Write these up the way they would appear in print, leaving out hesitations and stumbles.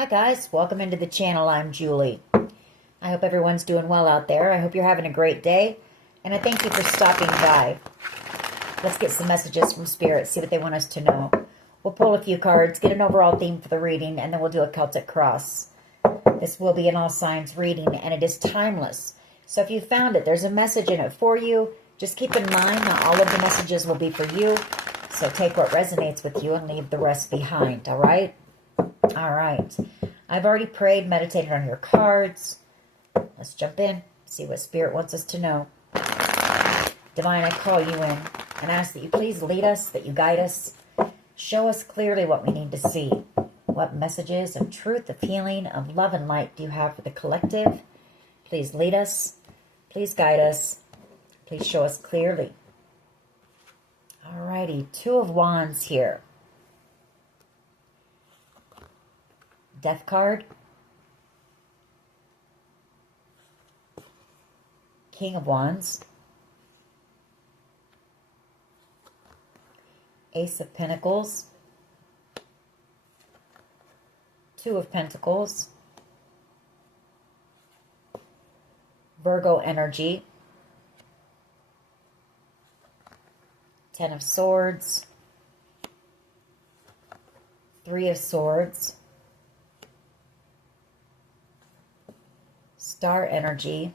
Hi guys, welcome into the channel. I'm Julie. I hope everyone's doing well out there. I hope you're having a great day, and I thank you for stopping by. Let's get some messages from Spirit, see what they want us to know. We'll pull a few cards, get an overall theme for the reading, and then we'll do a Celtic cross. This will be an all signs reading, and it is timeless. So if you found it, there's a message in it for you. Just keep in mind, not all of the messages will be for you. So take what resonates with you and leave the rest behind, all right? All right. I've already prayed, meditated on your cards. Let's jump in, see what Spirit wants us to know. Divine, I call you in and ask that you please lead us, that you guide us. Show us clearly what we need to see. What messages of truth, of healing, of love and light do you have for the collective? Please lead us. Please guide us. Please show us clearly. All righty. Two of Wands here. Death card. King of Wands. Ace of Pentacles. Two of Pentacles. Virgo energy. Ten of Swords. Three of Swords. Star energy.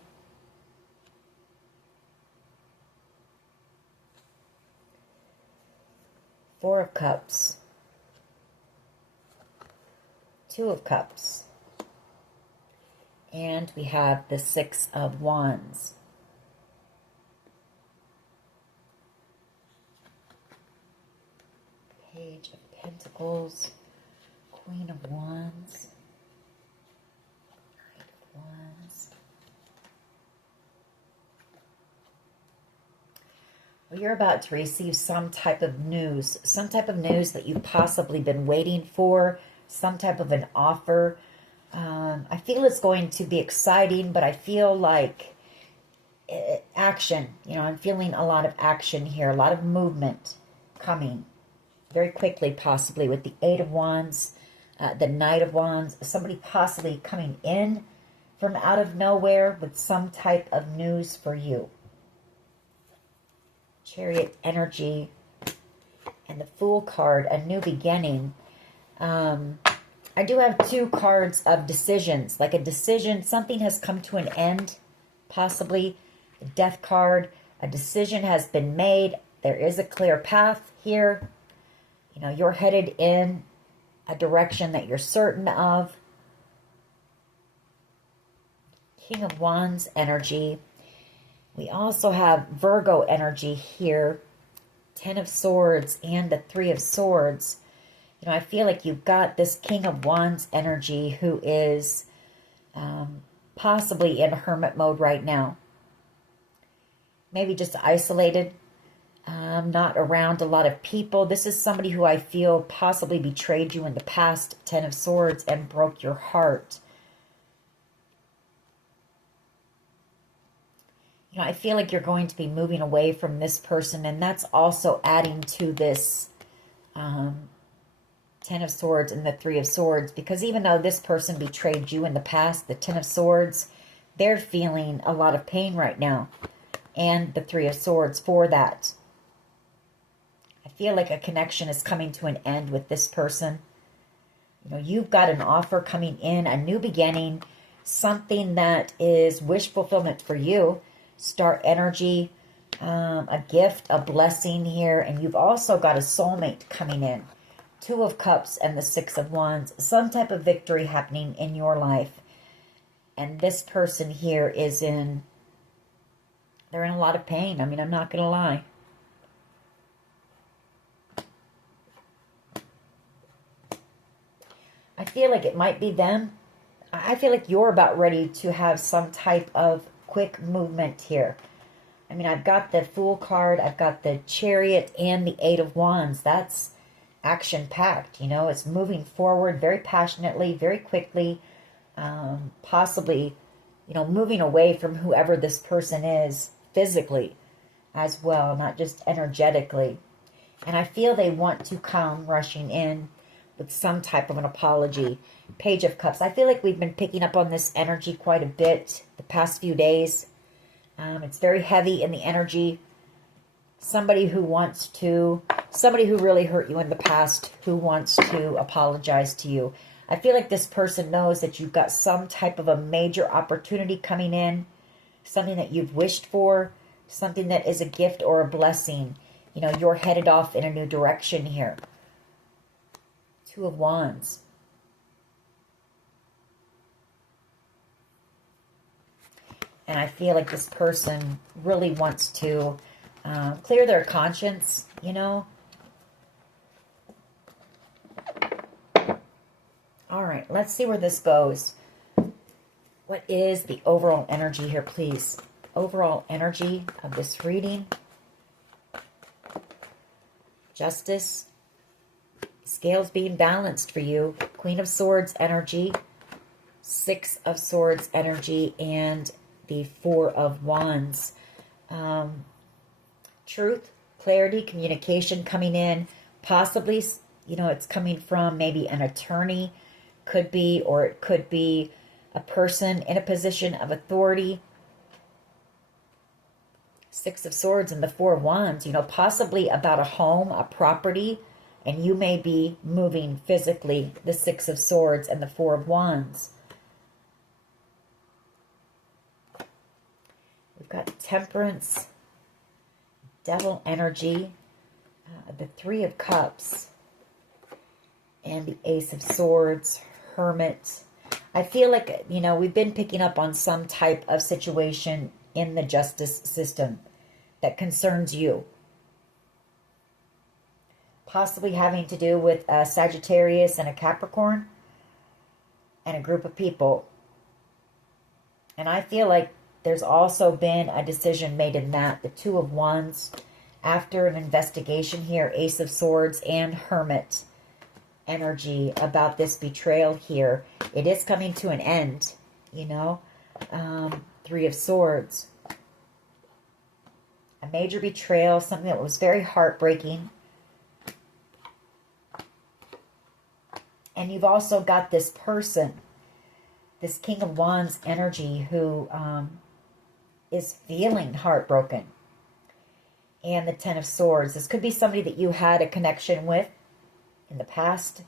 Four of Cups. Two of Cups. And we have the Six of Wands. Page of Pentacles. Queen of Wands. Knight of Wands. Well, you're about to receive some type of news that you've possibly been waiting for, some type of an offer. I feel it's going to be exciting, but I feel like action. I'm feeling a lot of action here, a lot of movement coming very quickly, possibly with the Eight of Wands, the Knight of Wands, somebody possibly coming in from out of nowhere with some type of news for you. Chariot energy and the Fool card, a new beginning. I do have two cards of decisions, like a decision, something has come to an end, possibly. The Death card, a decision has been made. There is a clear path here. You're headed in a direction that you're certain of. King of Wands energy. We also have Virgo energy here. Ten of Swords and the Three of Swords. I feel like you've got this King of Wands energy who is possibly in hermit mode right now. Maybe just isolated, not around a lot of people. This is somebody who I feel possibly betrayed you in the past, Ten of Swords, and broke your heart. I feel like you're going to be moving away from this person, and that's also adding to this Ten of Swords and the Three of Swords, because even though this person betrayed you in the past, the Ten of Swords, they're feeling a lot of pain right now, and the Three of Swords for that. I feel like a connection is coming to an end with this person. You've got an offer coming in, a new beginning, something that is wish fulfillment for you. Star energy, a gift, a blessing here, and you've also got a soulmate coming in. Two of Cups and the Six of Wands, some type of victory happening in your life. And this person here they're in a lot of pain. I'm not going to lie. I feel like it might be them. I feel like you're about ready to have some type of quick movement here. I've got the Fool card, I've got the Chariot and the Eight of Wands. That's action-packed, it's moving forward very passionately, very quickly, possibly, moving away from whoever this person is physically as well, not just energetically. And I feel they want to come rushing in with some type of an apology. Page of Cups. I feel like we've been picking up on this energy quite a bit the past few days. It's very heavy in the energy. Somebody who really hurt you in the past, who wants to apologize to you. I feel like this person knows that you've got some type of a major opportunity coming in, something that you've wished for, something that is a gift or a blessing. You know, you're headed off in a new direction here. Two of Wands. And I feel like this person really wants to clear their conscience, you know. All right, let's see where this goes. What is the overall energy here, please? Overall energy of this reading. Justice. Scales being balanced for you. Queen of Swords energy. Six of Swords energy. And the Four of Wands. Truth, clarity, communication coming in. Possibly, you know, it's coming from maybe an attorney. Could be, or it could be a person in a position of authority. Six of Swords and the Four of Wands, you know, possibly about a home, a property, and you may be moving physically. The Six of Swords and the Four of Wands. We've got Temperance, Devil energy, the Three of Cups, and the Ace of Swords, Hermit. I feel like, you know, we've been picking up on some type of situation in the justice system that concerns you. Possibly having to do with a Sagittarius and a Capricorn and a group of people. And I feel like there's also been a decision made in that. The Two of Wands, after an investigation here, Ace of Swords and Hermit energy about this betrayal here. It is coming to an end, you know. Three of Swords. A major betrayal, something that was very heartbreaking. And you've also got this person, this King of Wands energy, who is feeling heartbroken. And the Ten of Swords. This could be somebody that you had a connection with in the past.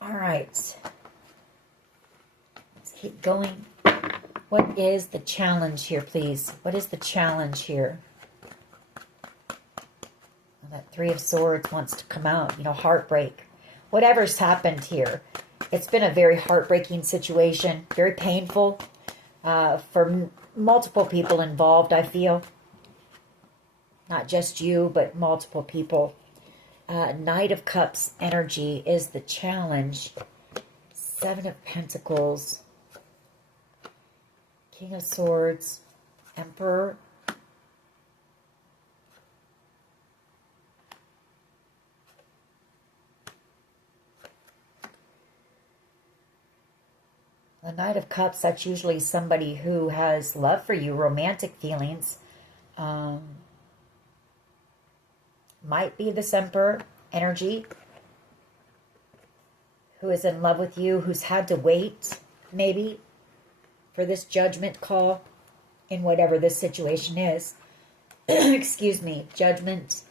All right. Let's keep going. What is the challenge here, please? What is the challenge here? Well, that Three of Swords wants to come out. You know, heartbreak. Whatever's happened here. It's been a very heartbreaking situation. Very painful for multiple people involved, I feel. Not just you, but multiple people. Knight of Cups energy is the challenge. Seven of Pentacles. King of Swords. Emperor. The Knight of Cups, that's usually somebody who has love for you, romantic feelings. Might be this Emperor energy, who is in love with you, who's had to wait, maybe, for this judgment call in whatever this situation is. Excuse me. Judgment,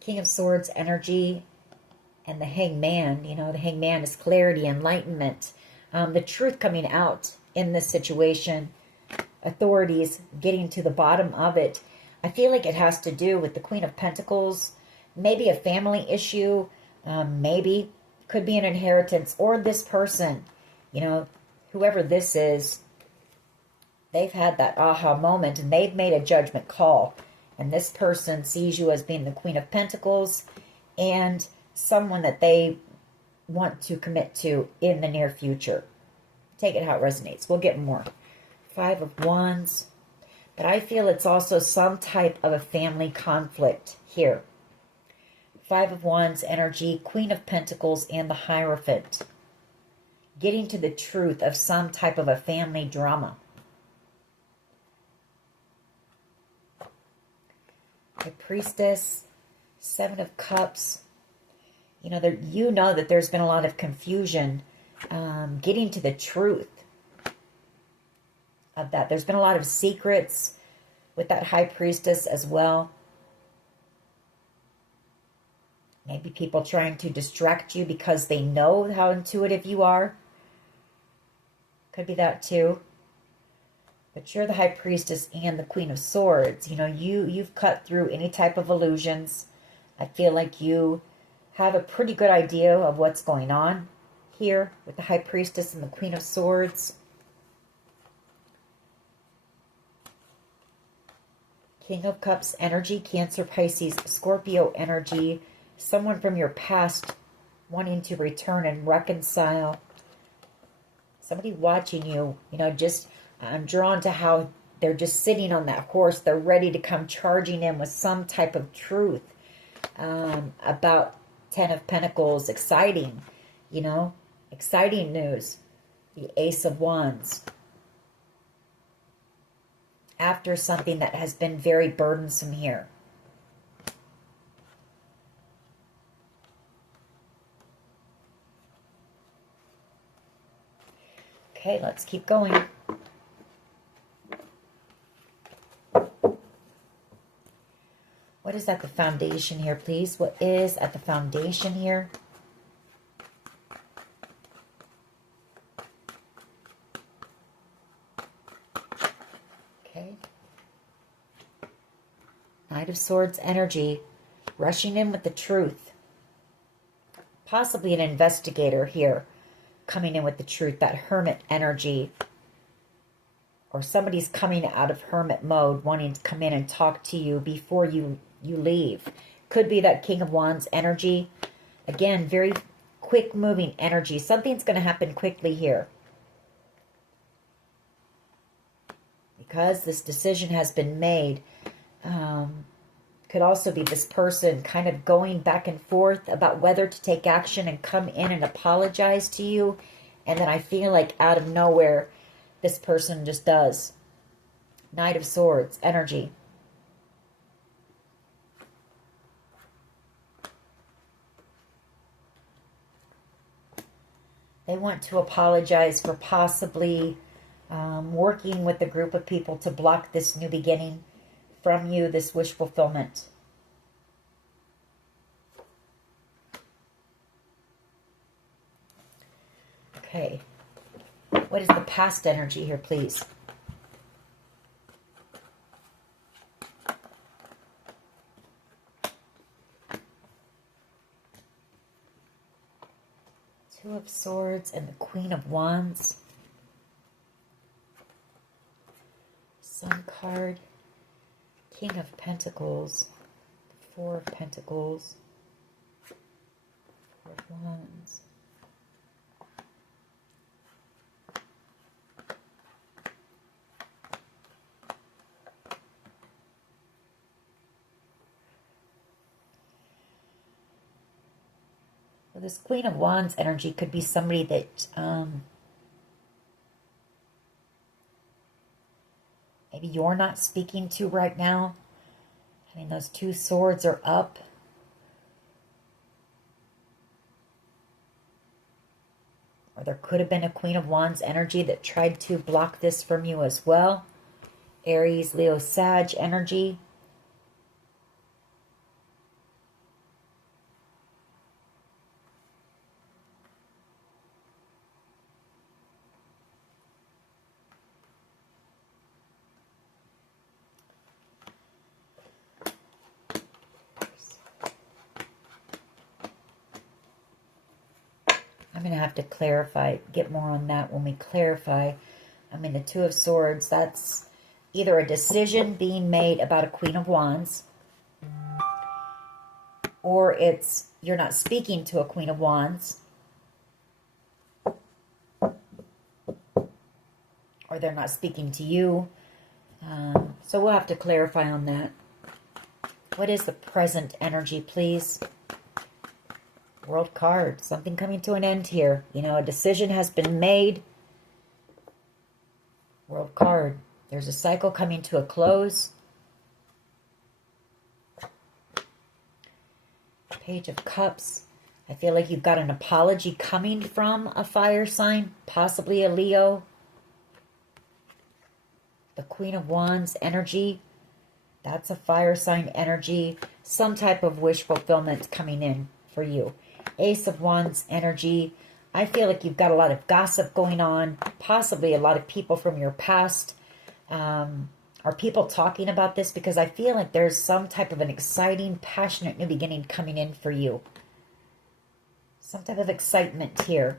King of Swords energy, and the Hangman. You know, the Hangman is clarity, enlightenment. The truth coming out in this situation. Authorities getting to the bottom of it. I feel like it has to do with the Queen of Pentacles. Maybe a family issue. Maybe could be an inheritance. Or this person, you know, whoever this is, they've had that aha moment and they've made a judgment call. And this person sees you as being the Queen of Pentacles and someone that they want to commit to in the near future. Take it how it resonates. We'll get more. Five of Wands. But I feel it's also some type of a family conflict here. Five of Wands energy, Queen of Pentacles, and the Hierophant. Getting to the truth of some type of a family drama. High Priestess, Seven of Cups. You know that there's been a lot of confusion getting to the truth of that. There's been a lot of secrets with that High Priestess as well. Maybe people trying to distract you because they know how intuitive you are. Could be that too. But you're the High Priestess and the Queen of Swords. You know, you've cut through any type of illusions. I feel like you have a pretty good idea of what's going on here with the High Priestess and the Queen of Swords. King of Cups energy, Cancer, Pisces, Scorpio energy. Someone from your past wanting to return and reconcile. Somebody watching you, I'm drawn to how they're just sitting on that horse. They're ready to come charging in with some type of truth about Ten of Pentacles. Exciting, exciting news. The Ace of Wands. After something that has been very burdensome here. Okay, let's keep going. What is at the foundation here, please? What is at the foundation here? Okay. Knight of Swords energy, rushing in with the truth. Possibly an investigator here, coming in with the truth, that Hermit energy. Or somebody's coming out of hermit mode, wanting to come in and talk to you before you leave. Could be that King of Wands energy. Again, very quick moving energy. Something's going to happen quickly here. Because this decision has been made. Could also be this person kind of going back and forth about whether to take action and come in and apologize to you. And then I feel like out of nowhere, this person just does. Knight of Swords energy. They want to apologize for possibly working with a group of people to block this new beginning from you, this wish fulfillment. Okay. What is the past energy here, please? Two of Swords and the Queen of Wands. Sun card. King of Pentacles. Four of Pentacles. Four of Wands. Well, this Queen of Wands energy could be somebody that maybe you're not speaking to right now. I mean, those two swords are up. Or there could have been a Queen of Wands energy that tried to block this from you as well. Aries, Leo, Sag energy. I'm going to have to clarify, get more on that when we clarify. I mean, the Two of Swords, that's either a decision being made about a Queen of Wands, or it's you're not speaking to a Queen of Wands, or they're not speaking to you. So we'll have to clarify on that. What is the present energy, please? World card. Something coming to an end here. You know, a decision has been made. World card. There's a cycle coming to a close. Page of Cups. I feel like you've got an apology coming from a fire sign, possibly a Leo. The Queen of Wands energy. That's a fire sign energy. Some type of wish fulfillment coming in for you. Ace of Wands energy. I feel like you've got a lot of gossip going on. Possibly a lot of people from your past. Are people talking about this? Because I feel like there's some type of an exciting, passionate new beginning coming in for you. Some type of excitement here.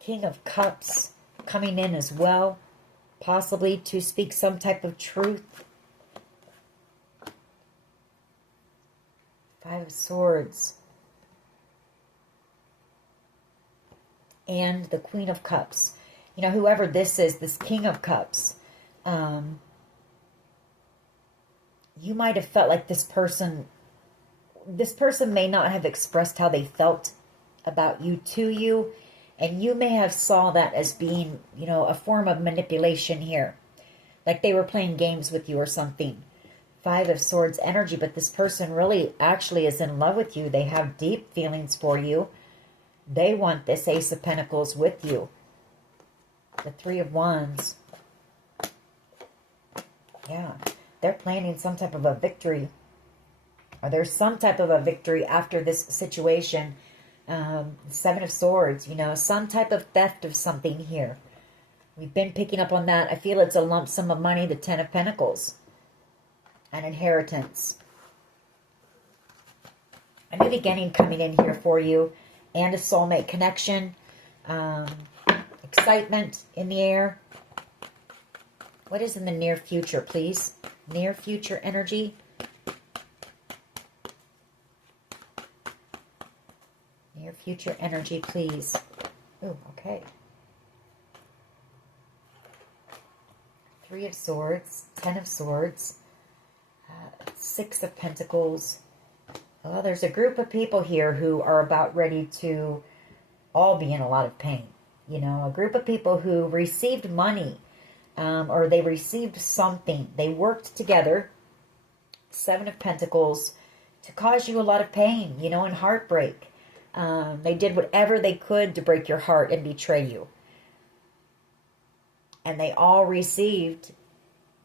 King of Cups coming in as well. Possibly to speak some type of truth. Five of Swords. And the Queen of Cups. You know, whoever this is, this King of Cups, you might have felt like this person may not have expressed how they felt about you to you, and you may have saw that as being, you know, a form of manipulation here. Like they were playing games with you or something. Five of Swords energy, but this person really actually is in love with you. They have deep feelings for you. They want this Ace of Pentacles with you. The Three of Wands. Yeah, they're planning some type of a victory. Or there's some type of a victory after this situation. Seven of Swords, you know, some type of theft of something here. We've been picking up on that. I feel it's a lump sum of money, the Ten of Pentacles. An inheritance. A new beginning coming in here for you. And a soulmate connection. Excitement in the air. What is in the near future, please? Near future energy. Near future energy, please. Oh, okay. Three of Swords. Ten of Swords. Six of Pentacles. Well, there's a group of people here who are about ready to all be in a lot of pain. You know, a group of people who received money or they received something. They worked together, Seven of Pentacles, to cause you a lot of pain, you know, and heartbreak. They did whatever they could to break your heart and betray you. And they all received,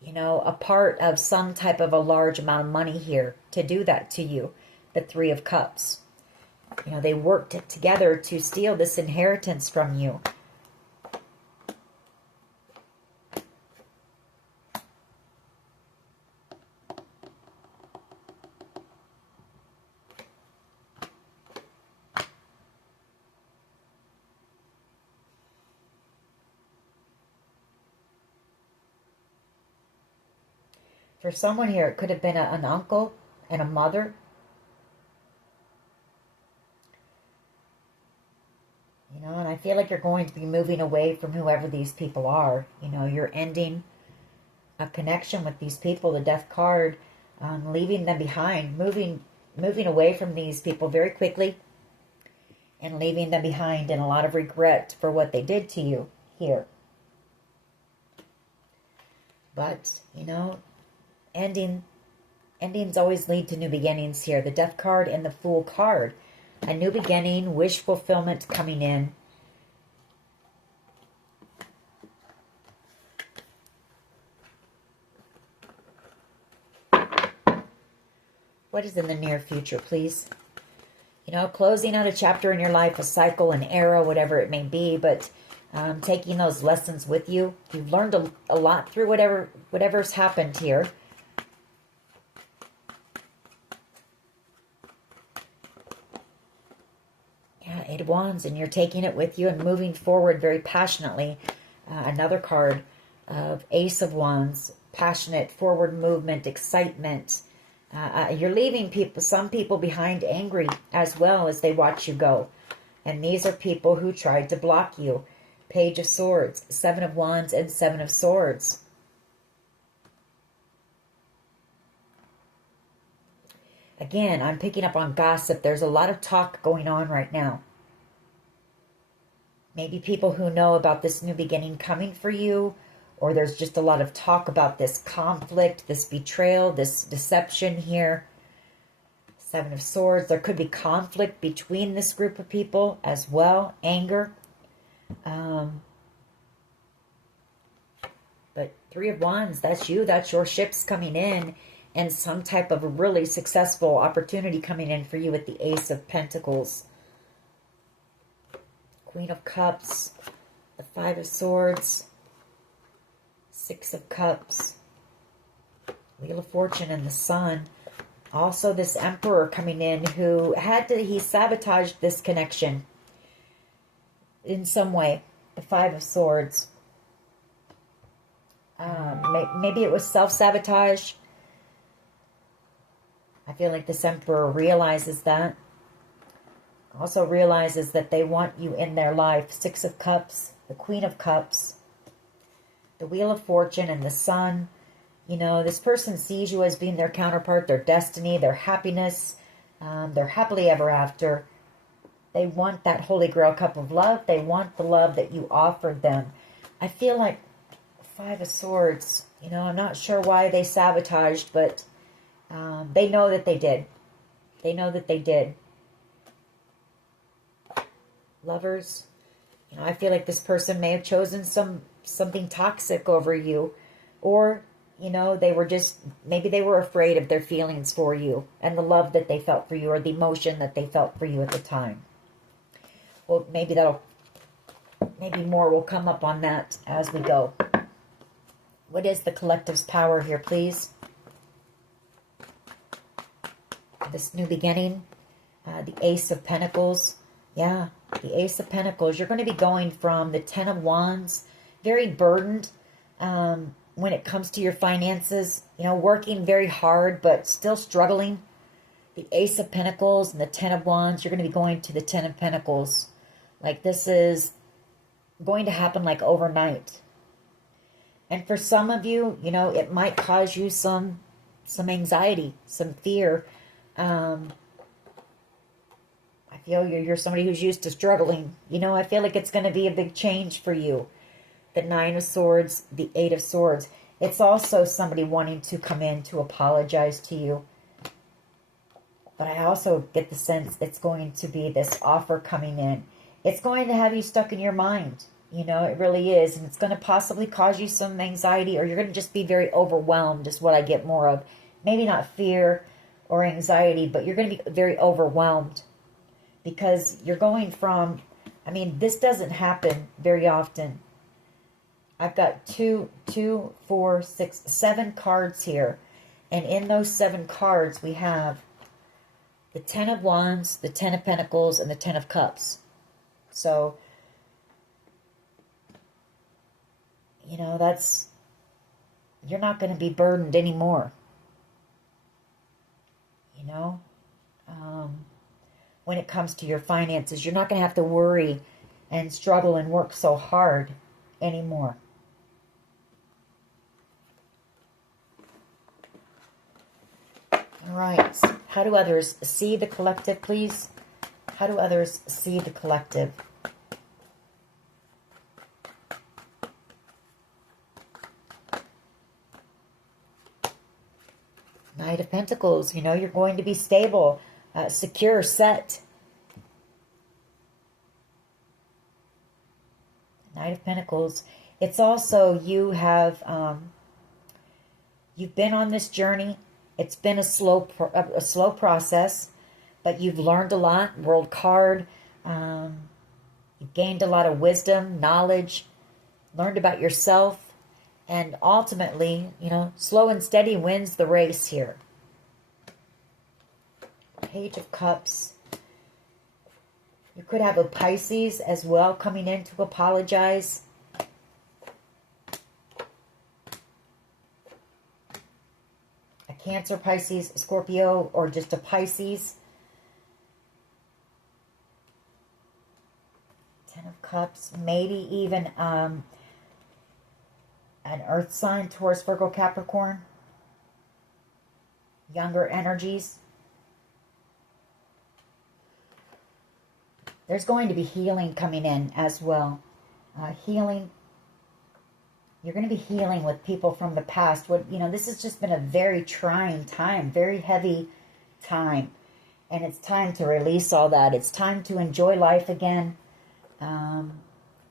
you know, a part of some type of a large amount of money here to do that to you. The Three of Cups. You know, they worked together to steal this inheritance from you. For someone here, it could have been an uncle and a mother. You know, and I feel like you're going to be moving away from whoever these people are. You know, you're ending a connection with these people, the Death card, leaving them behind, moving away from these people very quickly and leaving them behind in a lot of regret for what they did to you here. But, you know, endings always lead to new beginnings here. The Death card and the Fool card. A new beginning, wish fulfillment coming in. What is in the near future, please? You know, closing out a chapter in your life, a cycle, an era, whatever it may be, but taking those lessons with you. You've learned a lot through whatever's happened here. Eight of Wands, and you're taking it with you and moving forward very passionately. Another card of Ace of Wands, passionate, forward movement, excitement. You're leaving some people behind angry as well as they watch you go. And these are people who tried to block you. Page of Swords, Seven of Wands, and Seven of Swords. Again, I'm picking up on gossip. There's a lot of talk going on right now. Maybe people who know about this new beginning coming for you, or there's just a lot of talk about this conflict, this betrayal, this deception here. Seven of Swords. There could be conflict between this group of people as well. Anger. But Three of Wands, that's you. That's your ships coming in. And some type of a really successful opportunity coming in for you with the Ace of Pentacles. Queen of Cups. The Five of Swords. Six of Cups. Wheel of Fortune and the Sun. Also this Emperor coming in who he sabotaged this connection in some way. The Five of Swords. Maybe it was self-sabotage. I feel like this Emperor realizes that. Also realizes that they want you in their life. Six of Cups, the Queen of Cups, the Wheel of Fortune and the Sun. You know, this person sees you as being their counterpart, their destiny, their happiness, their happily ever after. They want that Holy Grail cup of love. They want the love that you offered them. I feel like Five of Swords, you know, I'm not sure why they sabotaged, but they know that they did. They know that they did. Lovers, you know, I feel like this person may have chosen something toxic over you, or, you know, they were just, maybe they were afraid of their feelings for you and the love that they felt for you or the emotion that they felt for you at the time. Well, maybe more will come up on that as we go. What is the collective's power here, please? This new beginning, the Ace of Pentacles. Yeah, the Ace of Pentacles. You're going to be going from the Ten of Wands, very burdened when it comes to your finances, you know, working very hard, but still struggling. The Ace of Pentacles and the Ten of Wands, you're going to be going to the Ten of Pentacles. Like this is going to happen like overnight. And for some of you, you know, it might cause you some anxiety, some fear. I feel you're somebody who's used to struggling. You know, I feel like it's going to be a big change for you. The Nine of Swords, the Eight of Swords. It's also somebody wanting to come in to apologize to you. But I also get the sense it's going to be this offer coming in. It's going to have you stuck in your mind. You know, it really is. And it's going to possibly cause you some anxiety, or you're going to just be very overwhelmed is what I get more of. Maybe not fear or anxiety, but you're going to be very overwhelmed. Because you're going from, I mean, this doesn't happen very often. I've got 2, 4, 6, 7 cards here. And in those 7 cards, we have the Ten of Wands, the Ten of Pentacles, and the Ten of Cups. So, you know, you're not going to be burdened anymore. You know? When it comes to your finances, you're not going to have to worry and struggle and work so hard anymore. All right. How do others see the collective, please? How do others see the collective? Knight of Pentacles. You know, you're going to be stable, secure, set. Knight of Pentacles. It's also you've been on this journey. It's been a slow process, but you've learned a lot. World card. You've gained a lot of wisdom, knowledge, learned about yourself, and ultimately, you know, slow and steady wins the race here. Page of Cups. You could have a Pisces as well coming in to apologize. A Cancer, Pisces, Scorpio, or just a Pisces. Ten of Cups. Maybe even an Earth sign, Taurus, Virgo, Capricorn. Younger energies. There's going to be healing coming in as well. Healing. You're going to be healing with people from the past. This has just been a very trying time, very heavy time. And it's time to release all that. It's time to enjoy life again.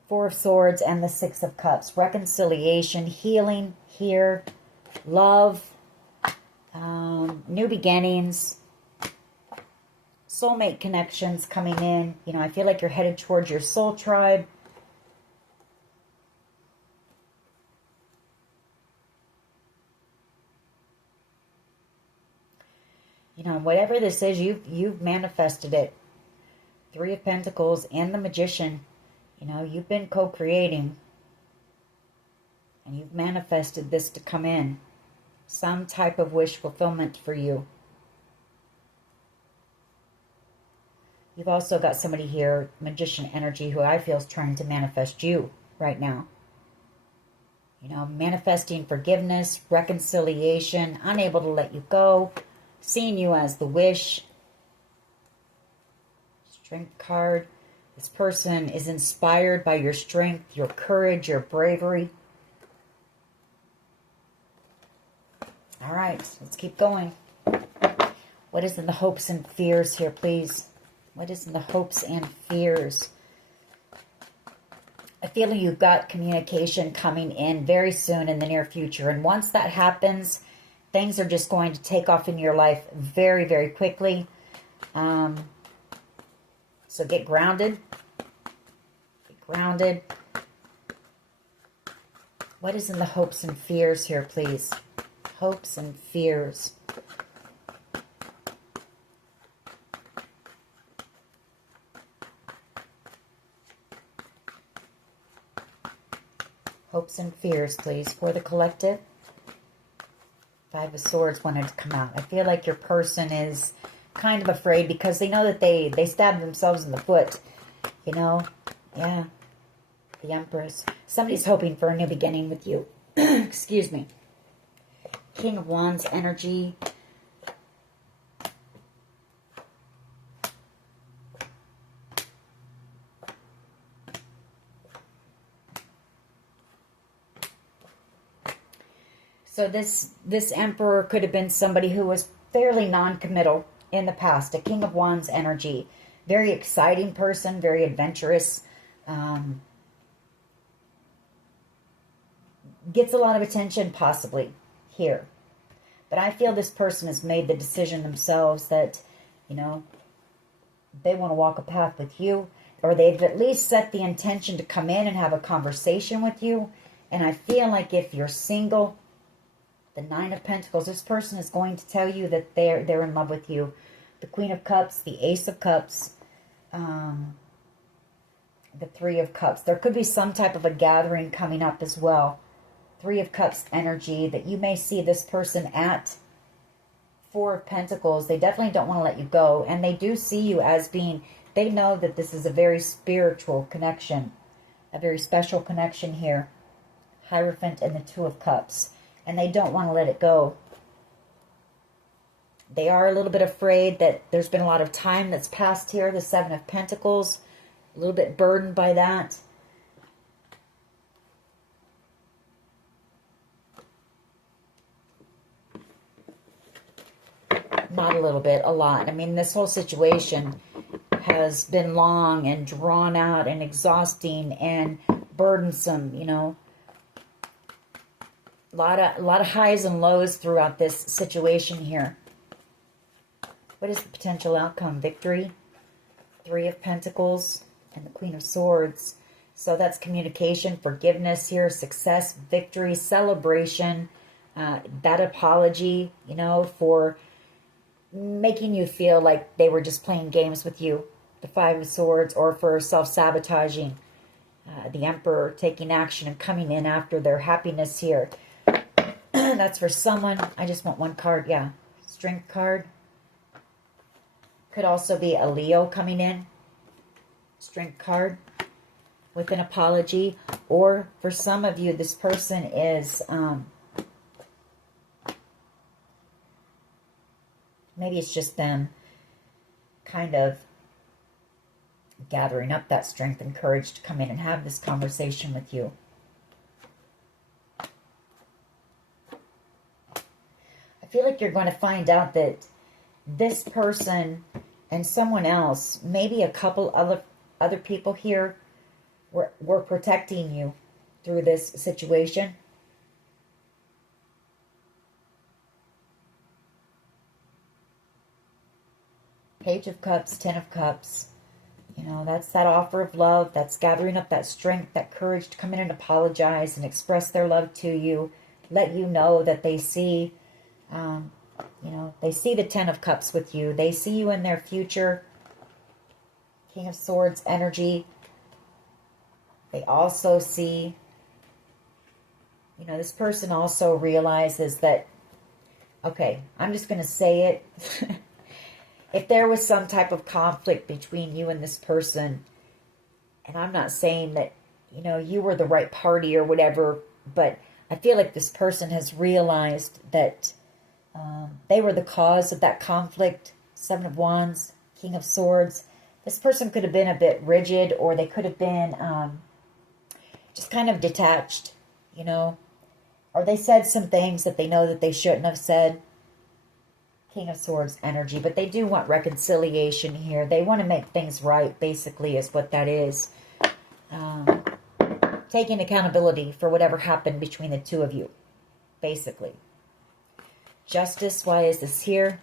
Four of Swords and the Six of Cups. Reconciliation, healing here, love, new beginnings, soulmate connections coming in. You know, I feel like you're headed towards your soul tribe. You know, whatever this is, you've manifested it. Three of Pentacles and the Magician. You know, you've been co-creating. And you've manifested this to come in. Some type of wish fulfillment for you. You've also got somebody here, Magician energy, who I feel is trying to manifest you right now. You know, manifesting forgiveness, reconciliation, unable to let you go, seeing you as the wish. Strength card. This person is inspired by your strength, your courage, your bravery. All right, let's keep going. What is in the hopes and fears here, please? What is in the hopes and fears? I feel you've got communication coming in very soon in the near future. And once that happens, things are just going to take off in your life very, very quickly. So get grounded. Get grounded. What is in the hopes and fears here, please? Hopes and fears. Hopes and fears, please, for the collective. Five of Swords wanted to come out. I feel like your person is kind of afraid because they know that they stabbed themselves in the foot. You know? Yeah. The Empress. Somebody's hoping for a new beginning with you. Excuse me. King of Wands energy. So this Emperor could have been somebody who was fairly non-committal in the past. A King of Wands energy. Very exciting person, very adventurous. Gets a lot of attention possibly here. But I feel this person has made the decision themselves that, you know, they want to walk a path with you. Or they've at least set the intention to come in and have a conversation with you. And I feel like if you're single, the Nine of Pentacles, this person is going to tell you that they're in love with you. The Queen of Cups, the Ace of Cups, the Three of Cups. There could be some type of a gathering coming up as well. Three of Cups energy that you may see this person at. Four of Pentacles. They definitely don't want to let you go. And they do see you as being, they know that this is a very spiritual connection. A very special connection here. Hierophant and the Two of Cups. And they don't want to let it go. They are a little bit afraid that there's been a lot of time that's passed here. The Seven of Pentacles. A little bit burdened by that. Not a little bit, a lot. I mean, this whole situation has been long and drawn out and exhausting and burdensome, you know. A lot of highs and lows throughout this situation here. What is the potential outcome? Victory, Three of Pentacles, and the Queen of Swords. So that's communication, forgiveness here, success, victory, celebration, that apology, you know, for making you feel like they were just playing games with you. The Five of Swords, or for self-sabotaging. The Emperor taking action and coming in after their happiness here. That's for someone. I just want one card. Yeah. Strength card. Could also be a Leo coming in. Strength card. With an apology. Or for some of you, this person is... maybe it's just them kind of gathering up that strength and courage to come in and have this conversation with you. I feel like you're going to find out that this person And someone else, maybe a couple other people here were protecting you through this situation. Page of Cups, Ten of Cups. You know, that's that offer of love. That's gathering up that strength, that courage to come in and apologize and express their love to you. Let you know that they see, you know, they see the Ten of Cups with you. They see you in their future. King of Swords energy. They also see, you know, this person also realizes that, okay, I'm just going to say it. If there was some type of conflict between you and this person, and I'm not saying that, you know, you were the right party or whatever, but I feel like this person has realized that they were the cause of that conflict. Seven of Wands, King of Swords. This person could have been a bit rigid, or they could have been just kind of detached, you know, or they said some things that they know that they shouldn't have said. King of Swords energy, but they do want reconciliation here. They want to make things right, basically, is what that is. Taking accountability for whatever happened between the two of you, basically. Justice, why is this here?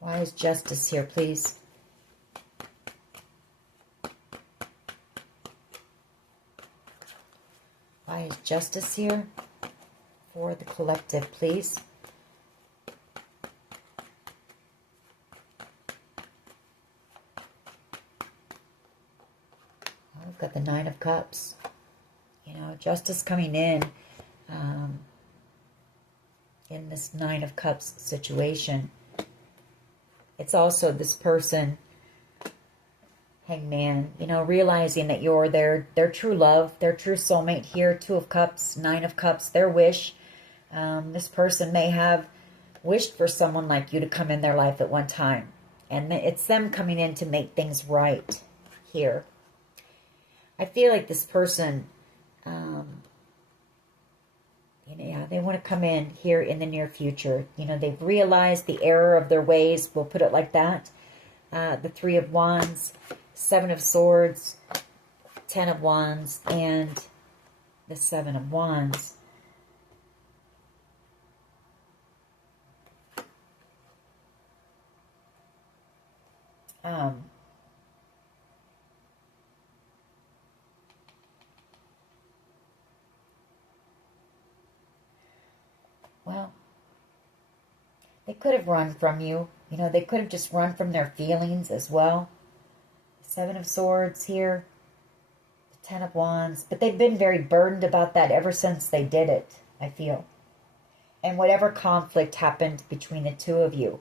Why is justice here, please? Why is justice here for the collective, please? We've got the Nine of Cups. You know, justice coming in this Nine of Cups situation. It's also this person, Hangman, you know, realizing that you're their true love, their true soulmate here. Two of Cups, Nine of Cups, their wish. This person may have wished for someone like you to come in their life at one time. And it's them coming in to make things right here. I feel like this person, you know, yeah, they want to come in here in the near future. You know, they've realized the error of their ways. We'll put it like that. The Three of Wands, Seven of Swords, Ten of Wands, and the Seven of Wands. Well, they could have run from you. You know, they could have just run from their feelings as well. Seven of Swords here. The Ten of Wands. But they've been very burdened about that ever since they did it, I feel. And whatever conflict happened between the two of you.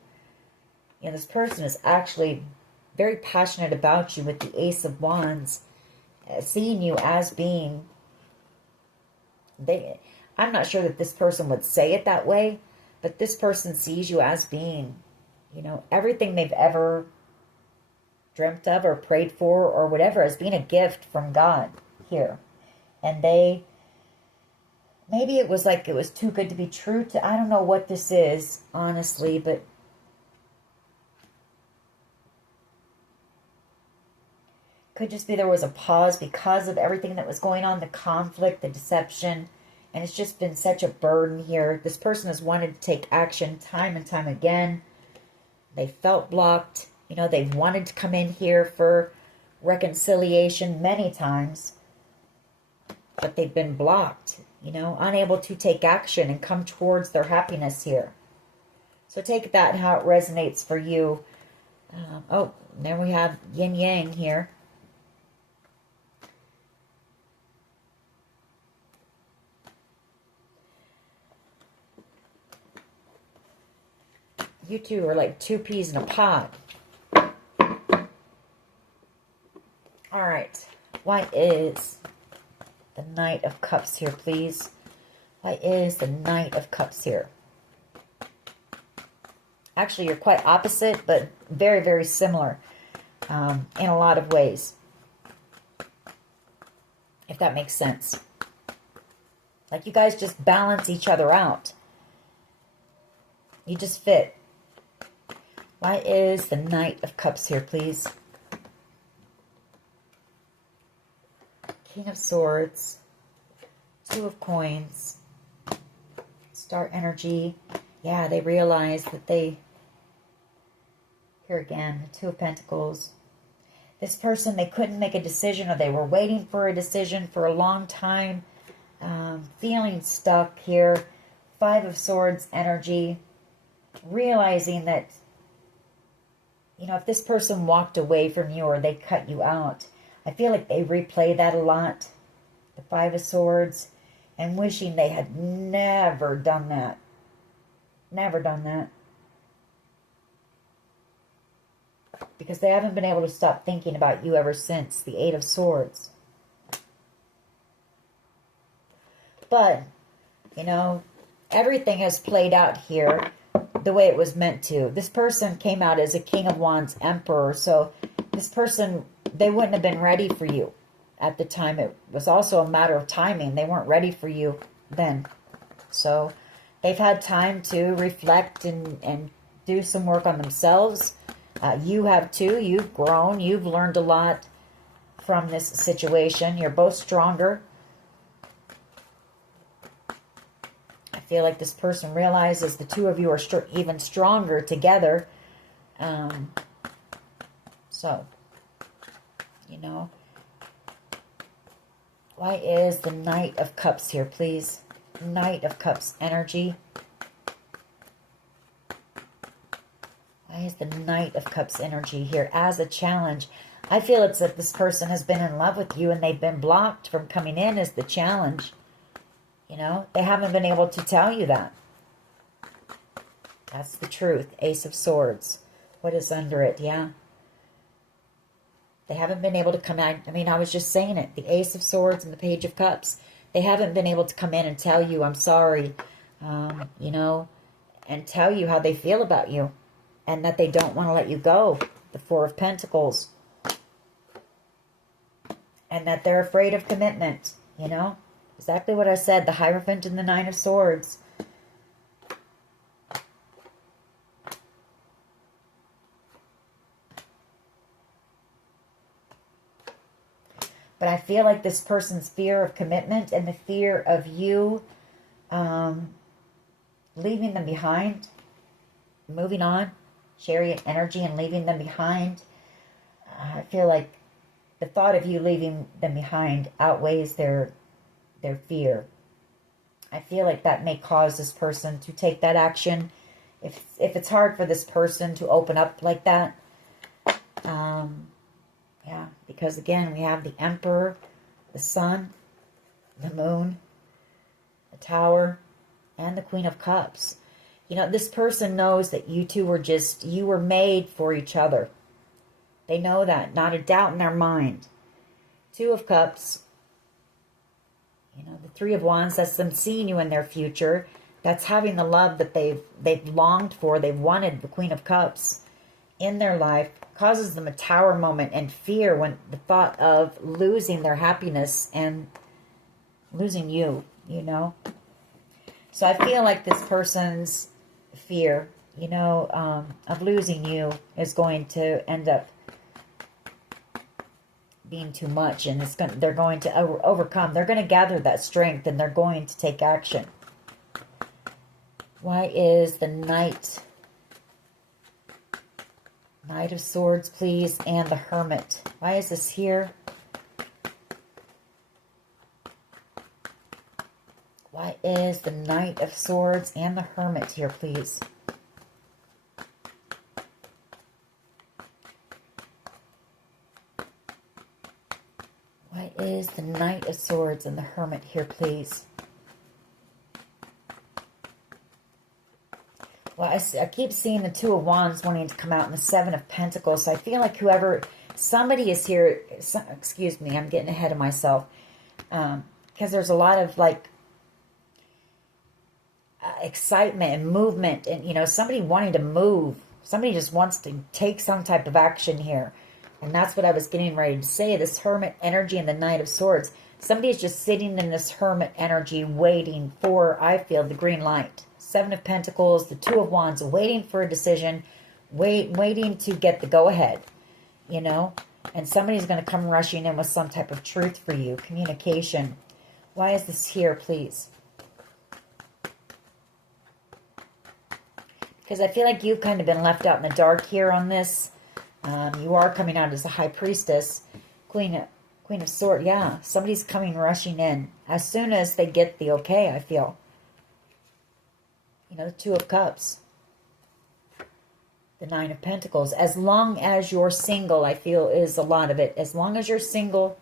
You know, this person is actually very passionate about you with the Ace of Wands. Seeing you as being... I'm not sure that this person would say it that way, but this person sees you as being, you know, everything they've ever dreamt of or prayed for or whatever, as being a gift from God here. And they, maybe it was like it was too good to be true. I don't know what this is, honestly, but could just be there was a pause because of everything that was going on, the conflict, the deception. And it's just been such a burden here. This person has wanted to take action time and time again. They felt blocked. You know, they wanted to come in here for reconciliation many times. But they've been blocked. You know, unable to take action and come towards their happiness here. So take that and how it resonates for you. Oh, there we have yin yang here. You two are like two peas in a pod. Alright. Why is the Knight of Cups here, please? Why is the Knight of Cups here? Actually, you're quite opposite, but very, very similar in a lot of ways. If that makes sense. Like you guys just balance each other out. You just fit. Why is the Knight of Cups here, please? King of Swords, Two of Coins, Star Energy. Yeah, they realize that they... Here again, the Two of Pentacles. This person, they couldn't make a decision, or they were waiting for a decision for a long time. Feeling stuck here. Five of Swords energy. Realizing that, you know, if this person walked away from you or they cut you out, I feel like they replay that a lot. The Five of Swords. And wishing they had never done that. Never done that. Because they haven't been able to stop thinking about you ever since. The Eight of Swords. But, you know, everything has played out here the way it was meant to. This person came out as a King of Wands Emperor. So this person, they wouldn't have been ready for you at the time. It was also a matter of timing. They weren't ready for you then. So they've had time to reflect and do some work on themselves. You have too. You've grown. You've learned a lot from this situation. You're both stronger. I feel like this person realizes the two of you are even stronger together. So, you know. Why is the Knight of Cups here, please? Knight of Cups energy. Why is the Knight of Cups energy here as a challenge? I feel it's that this person has been in love with you and they've been blocked from coming in as the challenge. You know, they haven't been able to tell you that. That's the truth. Ace of Swords. What is under it? Yeah. They haven't been able to come out. I mean, I was just saying it. The Ace of Swords and the Page of Cups. They haven't been able to come in and tell you, I'm sorry, you know, and tell you how they feel about you. And that they don't want to let you go. The Four of Pentacles. And that they're afraid of commitment, you know. Exactly what I said. The Hierophant and the Nine of Swords. But I feel like this person's fear of commitment and the fear of you leaving them behind, moving on, Chariot energy and leaving them behind. I feel like the thought of you leaving them behind outweighs their fear. I feel like that may cause this person to take that action. If it's hard for this person to open up like that, yeah, because again, we have the Emperor, the Sun, the Moon, the Tower, and the Queen of Cups. You know, this person knows that you two were you were made for each other. They know that, not a doubt in their mind. Two of Cups, you know, the Three of Wands, that's them seeing you in their future. That's having the love that they've longed for, they've wanted. The Queen of Cups in their life causes them a Tower moment and fear when the thought of losing their happiness and losing you, you know. So I feel like this person's fear, you know, of losing you is going to end up being too much, and they're going to overcome. They're going to gather that strength and they're going to take action. Why is the Knight of Swords, please, and the Hermit? Why is this here? Why is the Knight of Swords and the Hermit here, please? Why is the Knight of Swords and the Hermit here, please? Well, I keep seeing the Two of Wands wanting to come out and the Seven of Pentacles. So I feel like somebody is here. Excuse me, I'm getting ahead of myself. Because there's a lot of like excitement and movement, and you know, somebody wanting to move. Somebody just wants to take some type of action here. And that's what I was getting ready to say. This Hermit energy and the Knight of Swords. Somebody is just sitting in this Hermit energy waiting for, I feel, the green light. Seven of Pentacles, the Two of Wands, waiting for a decision, waiting to get the go-ahead, you know. And somebody's going to come rushing in with some type of truth for you. Communication. Why is this here, please? Because I feel like you've kind of been left out in the dark here on this. You are coming out as a high priestess. Queen of Swords. Yeah, somebody's coming rushing in. As soon as they get the okay, I feel. You know, the Two of Cups. The Nine of Pentacles. As long as you're single, I feel is a lot of it. As long as you're single,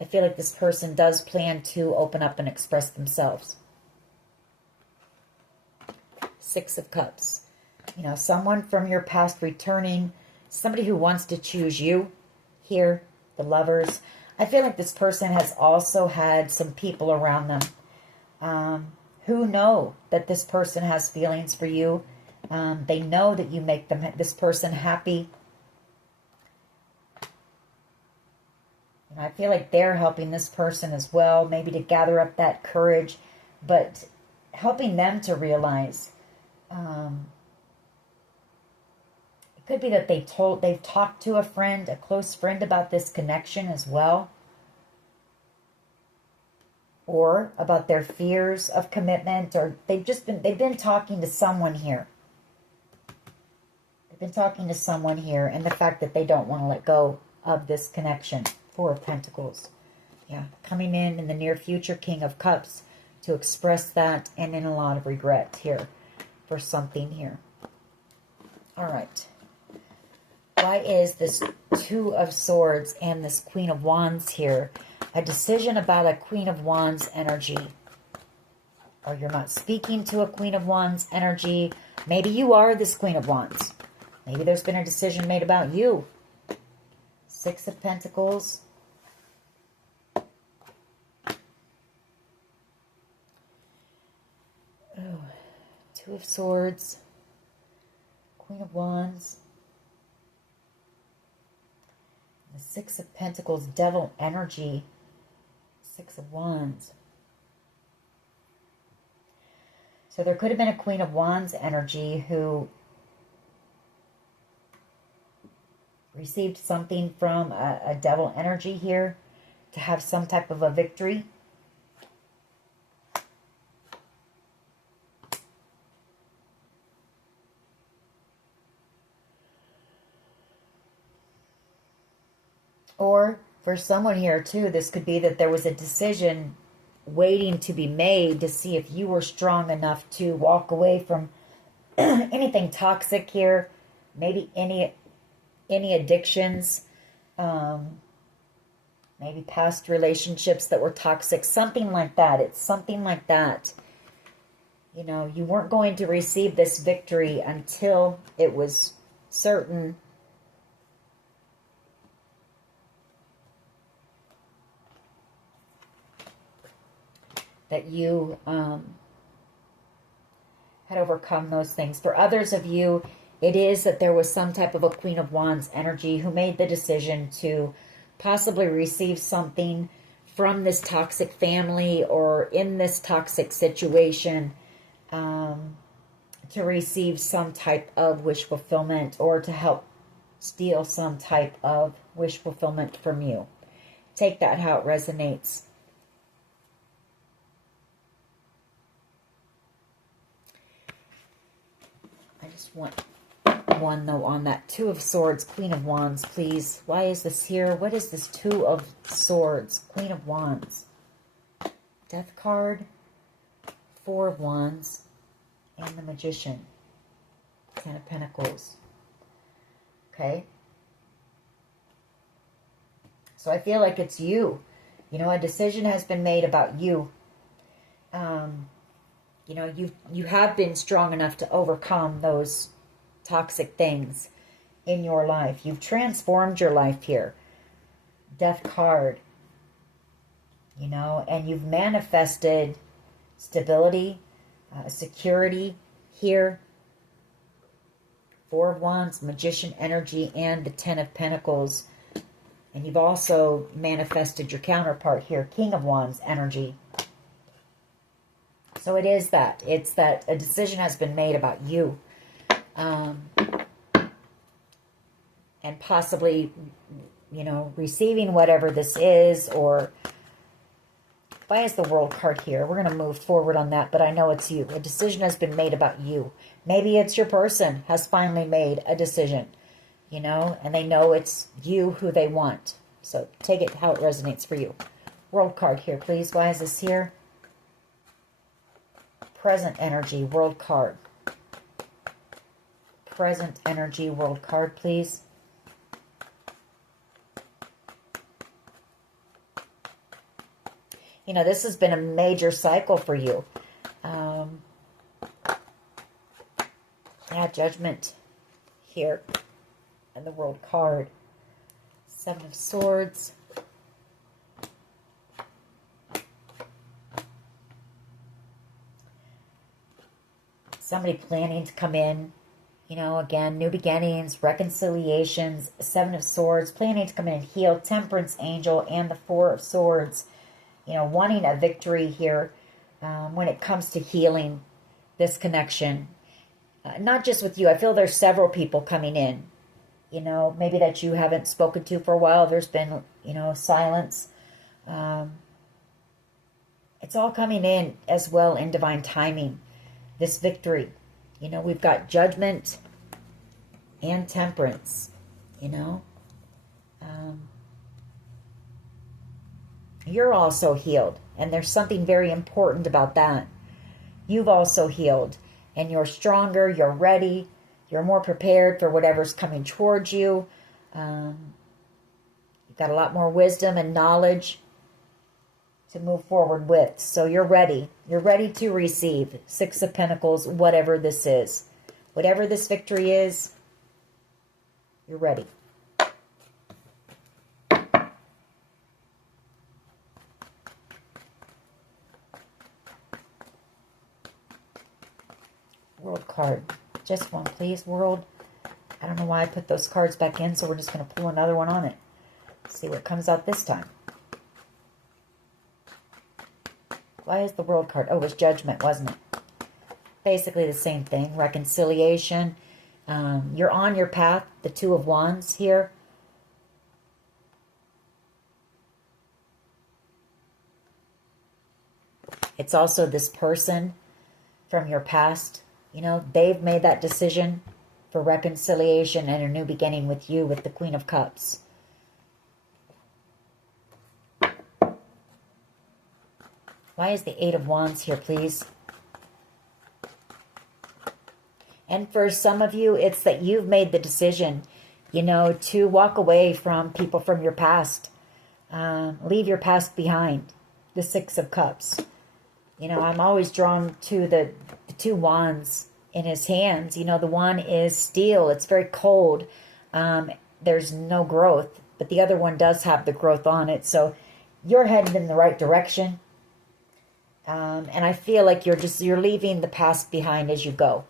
I feel like this person does plan to open up and express themselves. Six of Cups. You know, someone from your past returning. Somebody who wants to choose you here. The Lovers. I feel like this person has also had some people around them who know that this person has feelings for you. They know that you make this person happy. And I feel like they're helping this person as well, maybe to gather up that courage, but helping them to realize. It could be that they've talked to a friend, a close friend, about this connection as well. Or about their fears of commitment, or they've been talking to someone here. They've been talking to someone here, and the fact that they don't want to let go of this connection. Four of Pentacles. Yeah, coming in the near future, King of Cups, to express that, and in a lot of regret here for something here. All right. Why is this Two of Swords and this Queen of Wands here? A decision about a Queen of Wands energy. Or you're not speaking to a Queen of Wands energy. Maybe you are this Queen of Wands. Maybe there's been a decision made about you. Six of Pentacles. Oh, Two of Swords. Queen of Wands. The Six of Pentacles, Devil energy. Six of Wands. So there could have been a Queen of Wands energy who received something from a Devil energy here to have some type of a victory. Or for someone here too, this could be that there was a decision waiting to be made to see if you were strong enough to walk away from anything toxic here. Maybe any addictions, maybe past relationships that were toxic, something like that. It's something like that. You know, you weren't going to receive this victory until it was certain that you had overcome those things. For others of you, it is that there was some type of a Queen of Wands energy who made the decision to possibly receive something from this toxic family or in this toxic situation, to receive some type of wish fulfillment or to help steal some type of wish fulfillment from you. Take that how it resonates. I just want one, though, on that Two of Swords, Queen of Wands, please. Why is this here? What is this Two of Swords, Queen of Wands? Death card, Four of Wands, and the Magician. Ten of Pentacles. Okay. So I feel like it's you. You know, a decision has been made about you. You know, you have been strong enough to overcome those toxic things in your life. You've transformed your life here. Death card. You know, and you've manifested stability, security here. Four of Wands, Magician energy, and the Ten of Pentacles. And you've also manifested your counterpart here, King of Wands energy. So it is that. It's that a decision has been made about you. and possibly, you know, receiving whatever this is. Or why is the World card here? We're going to move forward on that, but I know it's you. A decision has been made about you. Maybe it's your person has finally made a decision, you know, and they know it's you who they want. So take it how it resonates for you. World card here, please. Why is this here? Present energy, World card. Present energy, World card, please. You know, this has been a major cycle for you. Yeah, Judgment here. And the World card. Seven of Swords. Somebody planning to come in. You know, again, new beginnings, reconciliations. Seven of Swords. Planning to come in and heal. Temperance Angel and the Four of Swords. You know, wanting a victory here when it comes to healing this connection. Not just with you. I feel there's several people coming in. You know, maybe that you haven't spoken to for a while. There's been, you know, silence. It's all coming in as well in divine timing. This victory. You know, we've got Judgment and Temperance. You know. You're also healed. And there's something very important about that. You've also healed. And you're stronger. You're ready. You're more prepared for whatever's coming towards you. You've got a lot more wisdom and knowledge to move forward with. So you're ready. You're ready to receive. Six of Pentacles, whatever this is. Whatever this victory is, you're ready. World card. Just one, please, World. I don't know why I put those cards back in, so we're just going to pull another one on it. See what comes out this time. Why is the World card? Oh, it was Judgment, wasn't it? Basically the same thing. Reconciliation. You're on your path. The Two of Wands here. It's also this person from your past. You know, they've made that decision for reconciliation and a new beginning with you, with the Queen of Cups. Why is the Eight of Wands here, please? And for some of you, it's that you've made the decision, you know, to walk away from people from your past. Leave your past behind. The Six of Cups. You know, I'm always drawn to the two wands in his hands. You know, the one is steel. It's very cold. There's no growth. But the other one does have the growth on it. So you're headed in the right direction. And I feel like you're leaving the past behind as you go.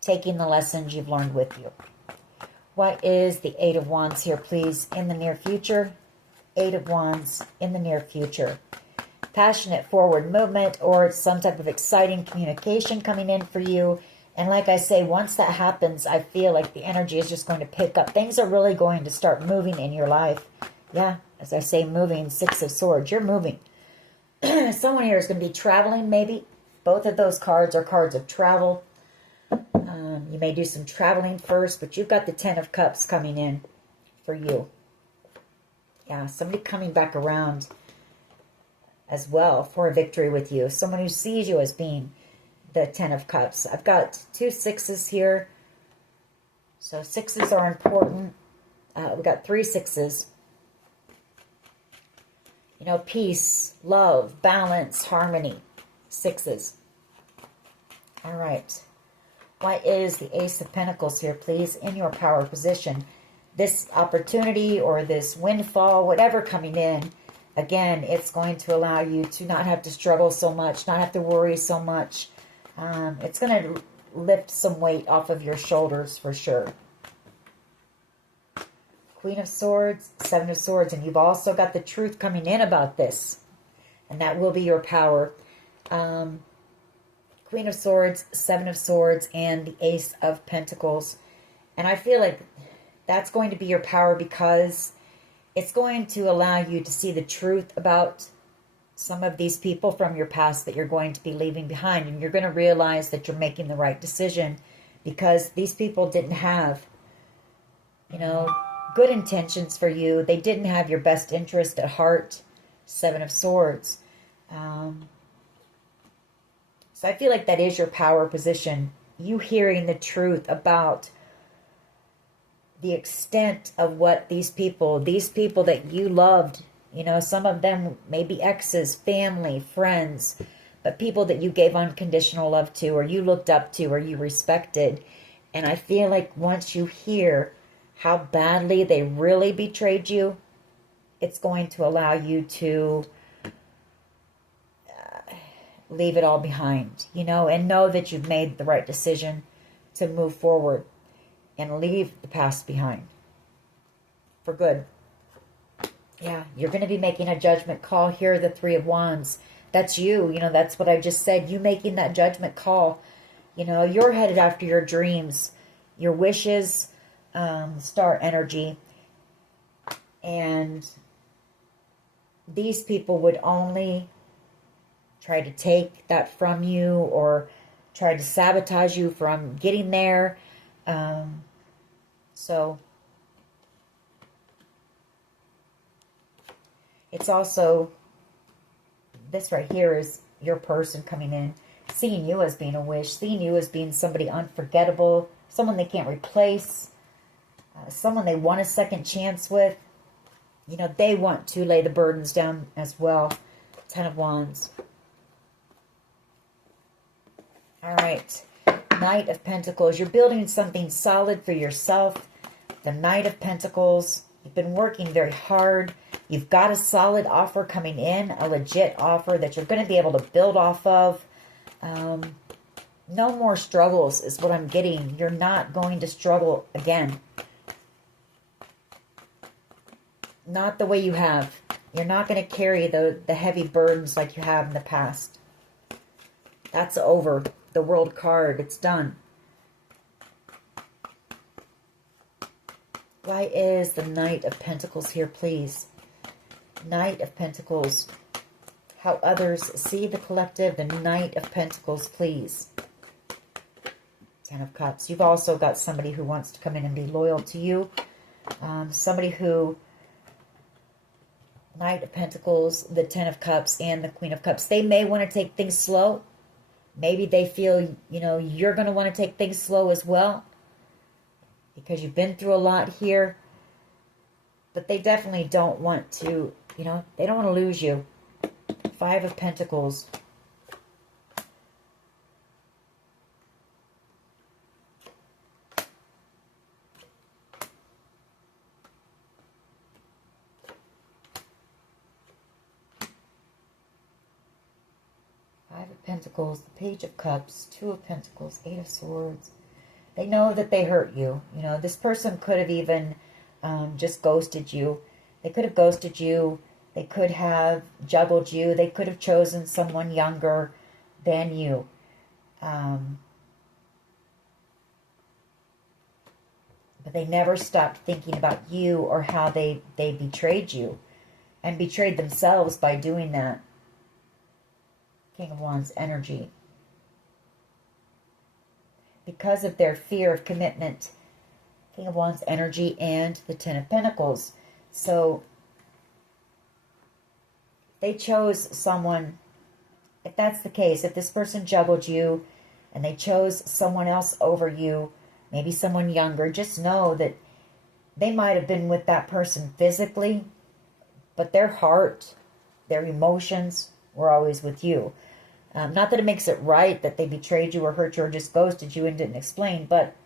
Taking the lessons you've learned with you. What is the Eight of Wands here, please, in the near future? Eight of Wands in the near future. Passionate forward movement, or it's some type of exciting communication coming in for you. And like I say, once that happens, I feel like the energy is just going to pick up. Things are really going to start moving in your life. Yeah, as I say, moving. Six of Swords. You're moving. Someone here is going to be traveling, maybe. Both of those cards are cards of travel. You may do some traveling first, but you've got the Ten of Cups coming in for you. Yeah, somebody coming back around as well for a victory with you. Someone who sees you as being the Ten of Cups. I've got two sixes here. So sixes are important. We've got three sixes. You know, peace, love, balance, harmony. Sixes. All right. Why is the Ace of Pentacles here, please, in your power position? This opportunity or this windfall, whatever coming in, again, it's going to allow you to not have to struggle so much, not have to worry so much. It's going to lift some weight off of your shoulders for sure. Queen of Swords, Seven of Swords, and you've also got the truth coming in about this. And that will be your power. Queen of Swords, Seven of Swords, and the Ace of Pentacles. And I feel like that's going to be your power, because it's going to allow you to see the truth about some of these people from your past that you're going to be leaving behind. And you're going to realize that you're making the right decision, because these people didn't have, good intentions for you. They didn't have your best interest at heart. Seven of Swords. So I feel like that is your power position. You hearing the truth about the extent of what these people that you loved, some of them may be exes, family, friends, but people that you gave unconditional love to, or you looked up to, or you respected. And I feel like once you hear how badly they really betrayed you, it's going to allow you to leave it all behind, and know that you've made the right decision to move forward and leave the past behind for good. Yeah, you're going to be making a judgment call here, the Three of Wands. That's you, that's what I just said. You making that judgment call. You're headed after your dreams, your wishes, star energy. And these people would only try to take that from you, or try to sabotage you from getting there. So it's also, this right here is your person coming in, seeing you as being a wish, seeing you as being somebody unforgettable, someone they can't replace, someone they want a second chance with. They want to lay the burdens down as well. Ten of Wands. All right. Knight of Pentacles. You're building something solid for yourself. The Knight of Pentacles. You've been working very hard. You've got a solid offer coming in, a legit offer that you're going to be able to build off of. No more struggles is what I'm getting. You're not going to struggle again. Not the way you have. You're not going to carry the heavy burdens like you have in the past. That's over. The World card, it's done. Why is the Knight of Pentacles here, please? Knight of Pentacles. How others see the collective. The Knight of Pentacles, please. Ten of Cups. You've also got somebody who wants to come in and be loyal to you. Somebody who... Knight of Pentacles, the Ten of Cups, and the Queen of Cups. They may want to take things slow. Maybe they feel, you're going to want to take things slow as well, because you've been through a lot here. But they definitely don't want to, they don't want to lose you. Five of Pentacles. Five of Pentacles, the Page of Cups, Two of Pentacles, Eight of Swords. They know that they hurt you. This person could have even just ghosted you. They could have ghosted you. They could have juggled you. They could have chosen someone younger than you. But they never stopped thinking about you or how they betrayed you and betrayed themselves by doing that. King of Wands energy. Because of their fear of commitment. King of Wands energy and the Ten of Pentacles. So they chose someone, if that's the case, if this person juggled you and they chose someone else over you, maybe someone younger, just know that they might have been with that person physically, but their heart, their emotions were always with you. Not that it makes it right that they betrayed you or hurt you or just ghosted you and didn't explain, but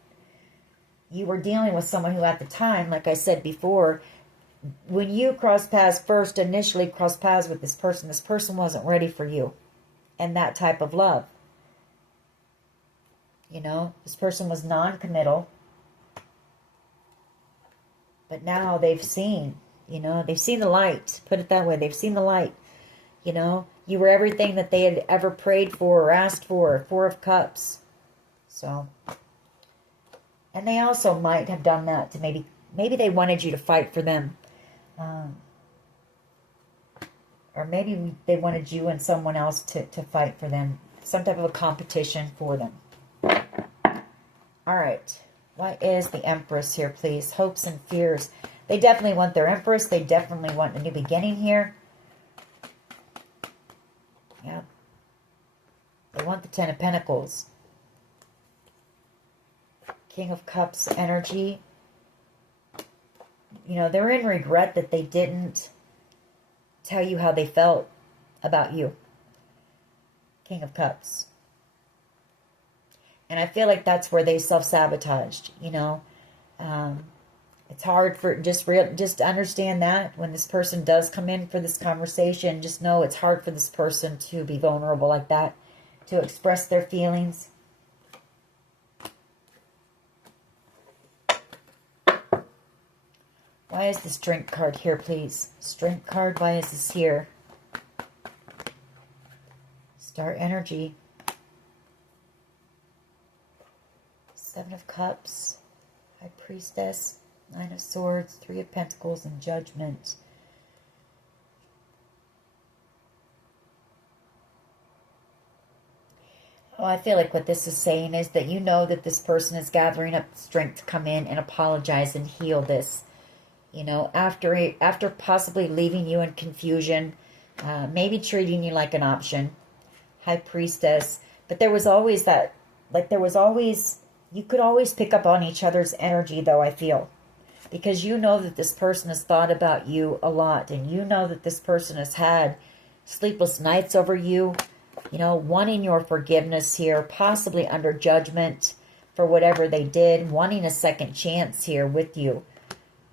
you were dealing with someone who at the time, like I said before, when you initially crossed paths with this person wasn't ready for you and that type of love. This person was non-committal, but now they've seen, they've seen the light, put it that way, they've seen the light. You were everything that they had ever prayed for or asked for. Four of Cups. So, And they also might have done that to maybe they wanted you to fight for them. Or maybe they wanted you and someone else to fight for them. Some type of a competition for them. All right. What is the Empress here, please? Hopes and fears. They definitely want their Empress. They definitely want a new beginning here. Yeah. They want the Ten of Pentacles. King of Cups energy. You know, they're in regret that they didn't tell you how they felt about you. King of Cups. And I feel like that's where they self-sabotaged, you know. It's hard for just to understand that when this person does come in for this conversation, just know it's hard for this person to be vulnerable like that, to express their feelings. Why is the Strength card here, please? Strength card, why is this here? Star energy. Seven of Cups. High Priestess. Nine of Swords. Three of Pentacles and Judgment. Oh, I feel like what this is saying is that you know that this person is gathering up strength to come in and apologize and heal this. You know, after possibly leaving you in confusion, maybe treating you like an option. High Priestess. But there was always that, like you could always pick up on each other's energy, though, I feel. Because you know that this person has thought about you a lot. And you know that this person has had sleepless nights over you. You know, wanting your forgiveness here. Possibly under judgment for whatever they did. Wanting a second chance here with you.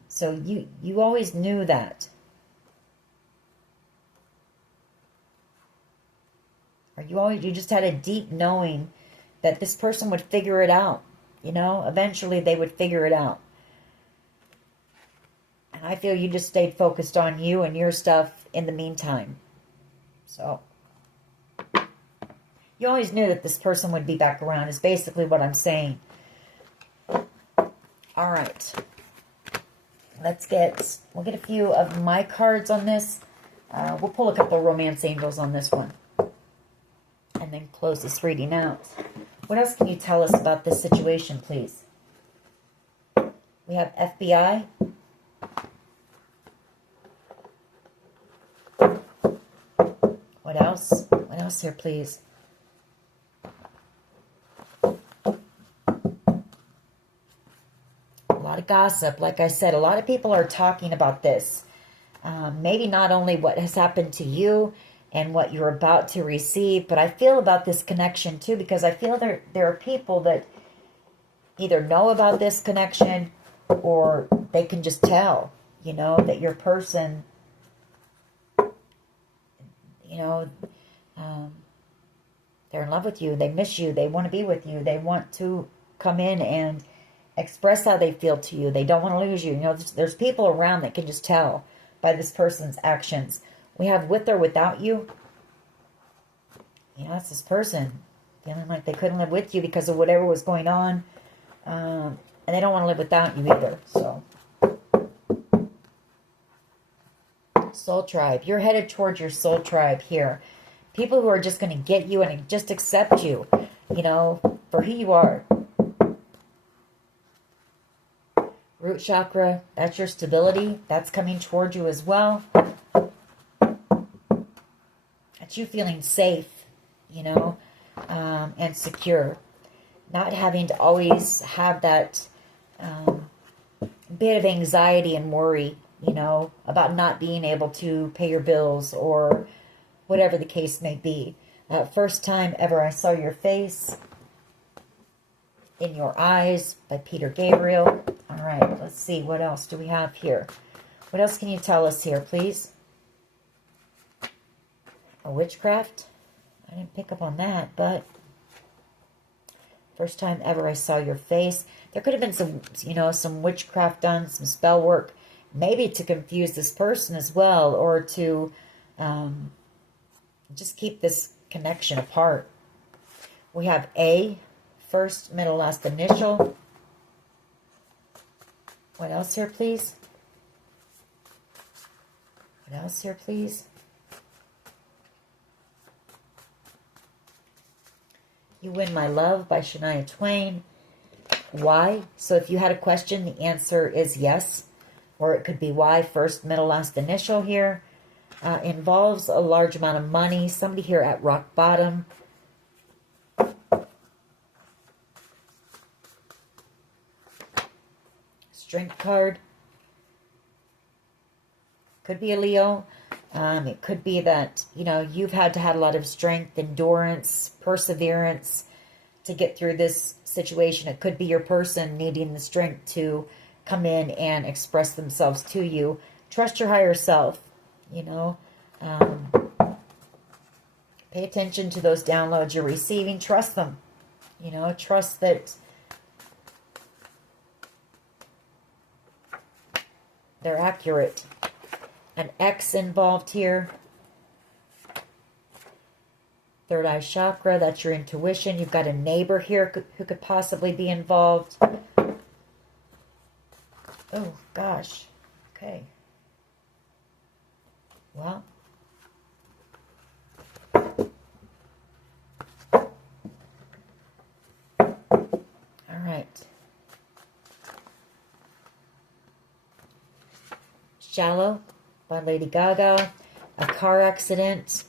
So you always knew that. Or you just had a deep knowing that this person would figure it out. You know, eventually they would figure it out. And I feel you just stayed focused on you and your stuff in the meantime. So, you always knew that this person would be back around, is basically what I'm saying. All right. We'll get a few of my cards on this. We'll pull a couple of romance angels on this one. And then close this reading out. What else can you tell us about this situation, please? We have FBI. What else? What else here, please? A lot of gossip. Like I said, a lot of people are talking about this. Maybe not only what has happened to you and what you're about to receive, but I feel about this connection too, because I feel there are people that either know about this connection or they can just tell, you know, that your person, you know, they're in love with you, they miss you, they want to be with you, they want to come in and express how they feel to you, they don't want to lose you. You know, there's people around that can just tell by this person's actions. We have with or without you. You know, it's this person feeling like they couldn't live with you because of whatever was going on. And they don't want to live without you either. So, soul tribe. You're headed towards your soul tribe here. People who are just going to get you and just accept you, you know, for who you are. Root chakra, that's your stability. That's coming towards you as well. That's you feeling safe, you know, and secure. Not having to always have that bit of anxiety and worry, you know, about not being able to pay your bills or whatever the case may be. First time ever I saw your face. In Your Eyes by Peter Gabriel. All right, let's see. What else do we have here? What else can you tell us here, please? A witchcraft? I didn't pick up on that, but first time ever I saw your face. There could have been some, you know, some witchcraft done, some spell work, maybe to confuse this person as well, or to just keep this connection apart. We have A, first, middle, last initial. What else here, please? What else here, please? You Win My Love by Shania Twain. Why? So if you had a question, the answer is yes. Or it could be why, first, middle, last initial here. Involves a large amount of money. Somebody here at rock bottom. Strength card. Could be a Leo. It could be that, you know, you've had to have a lot of strength, endurance, perseverance to get through this situation. It could be your person needing the strength to come in and express themselves to you. Trust your higher self, you know. Pay attention to those downloads you're receiving. Trust them, you know. Trust that they're accurate. An X involved here. Third eye chakra, that's your intuition. You've got a neighbor here who could possibly be involved. Oh, gosh. Okay. Well. All right. Shallow by Lady Gaga. A car accident.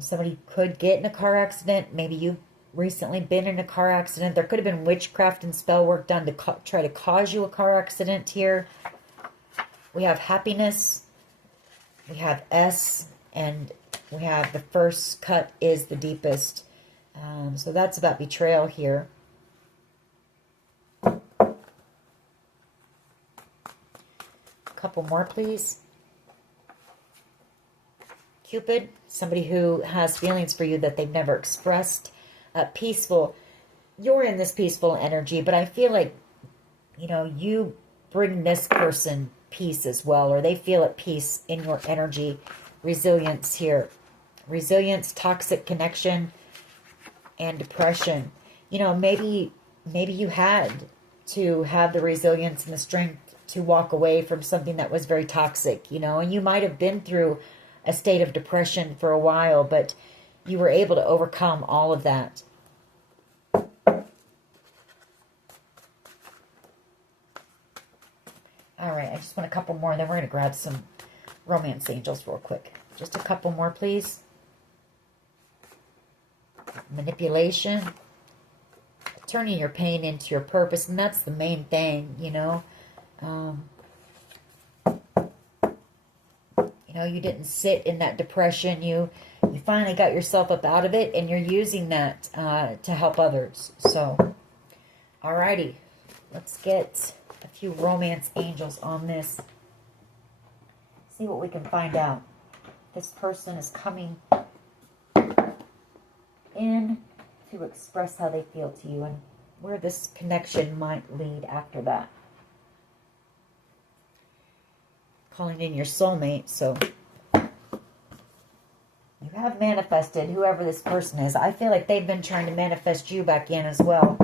Somebody could get in a car accident. Maybe you've recently been in a car accident. There could have been witchcraft and spell work done to try to cause you a car accident here. We have happiness. We have S. And we have the first cut is the deepest. So that's about betrayal here. A couple more, please. Cupid, somebody who has feelings for you that they've never expressed. Peaceful. You're in this peaceful energy, but I feel like, you know, you bring this person peace as well, or they feel at peace in your energy. Resilience here. Resilience, toxic connection, and depression. You know, maybe you had to have the resilience and the strength to walk away from something that was very toxic, you know, and you might have been through a state of depression for a while, but you were able to overcome all of that. All right, I just want a couple more, then we're going to grab some romance angels real quick. Just a couple more, please. Manipulation. Turning your pain into your purpose, and that's the main thing, you know. You know, you didn't sit in that depression. You finally got yourself up out of it, and you're using that to help others. So, alrighty. Let's get a few romance angels on this. See what we can find out. This person is coming in to express how they feel to you and where this connection might lead after that. Calling in your soulmate, so you have manifested whoever this person is. I feel like they've been trying to manifest you back in as well.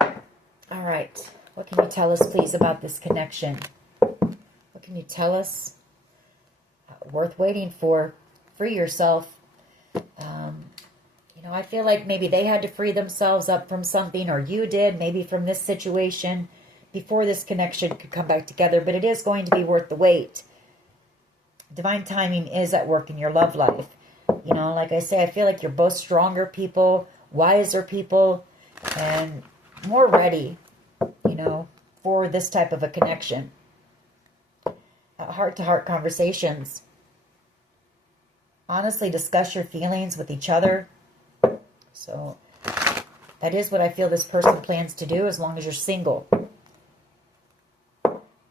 All right, what can you tell us, please, about this connection? What can you tell us? Worth waiting for. Free yourself. You know, I feel like maybe they had to free themselves up from something, or you did, maybe from this situation, before this connection could come back together, but it is going to be worth the wait. Divine timing is at work in your love life. You know, like I say, I feel like you're both stronger people, wiser people, and more ready, you know, for this type of a connection. Heart-to-heart conversations. Honestly, discuss your feelings with each other. So, that is what I feel this person plans to do as long as you're single.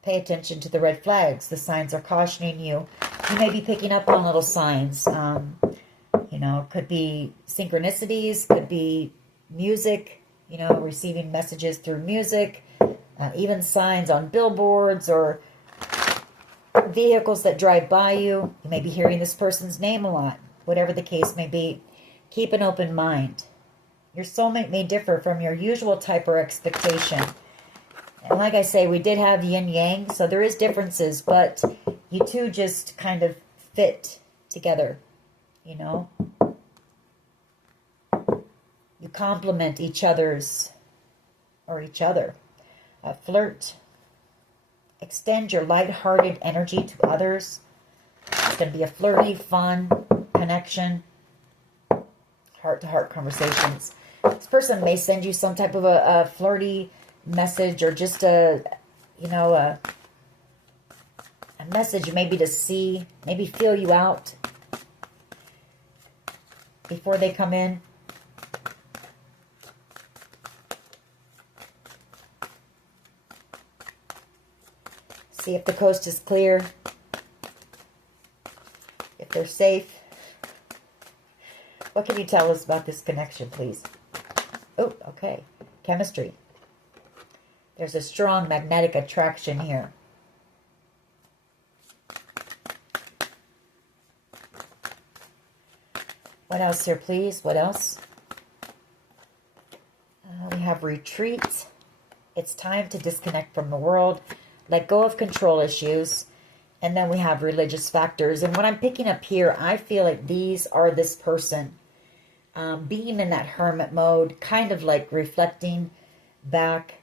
Pay attention to the red flags. The signs are cautioning you. You may be picking up on little signs. You know, could be synchronicities, could be music, you know, receiving messages through music, even signs on billboards or vehicles that drive by you. You may be hearing this person's name a lot. Whatever the case may be, keep an open mind. Your soulmate may differ from your usual type or expectation. And like I say, we did have yin yang, so there is differences, but you two just kind of fit together, you know. You complement each other's or each other. Flirt. Extend your light-hearted energy to others. It's going to be a flirty, fun connection. Heart-to-heart conversations. This person may send you some type of a flirty message, or just a message maybe to see, maybe feel you out before they come in. See if the coast is clear, if they're safe. What can you tell us about this connection, please? Oh, okay. Chemistry. There's a strong magnetic attraction here. What else here, please? What else? We have retreat. It's time to disconnect from the world. Let go of control issues. And then we have religious factors. And what I'm picking up here, I feel like these are this person. Being in that hermit mode, kind of like reflecting back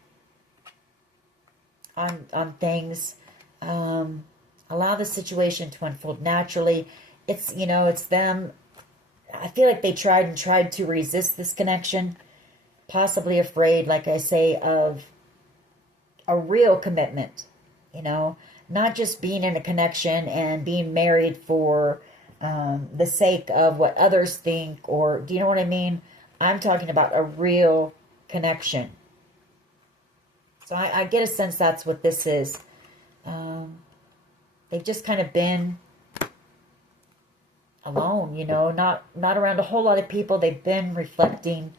on things. Allow the situation to unfold naturally. It's, it's them. I feel like they tried to resist this connection. Possibly afraid, like I say, of a real commitment. Not just being in a connection and being married for the sake of what others think, or do you know what I mean? I'm talking about a real connection. So I get a sense that's what this is. They've just kind of been alone, not around a whole lot of people. They've been reflecting.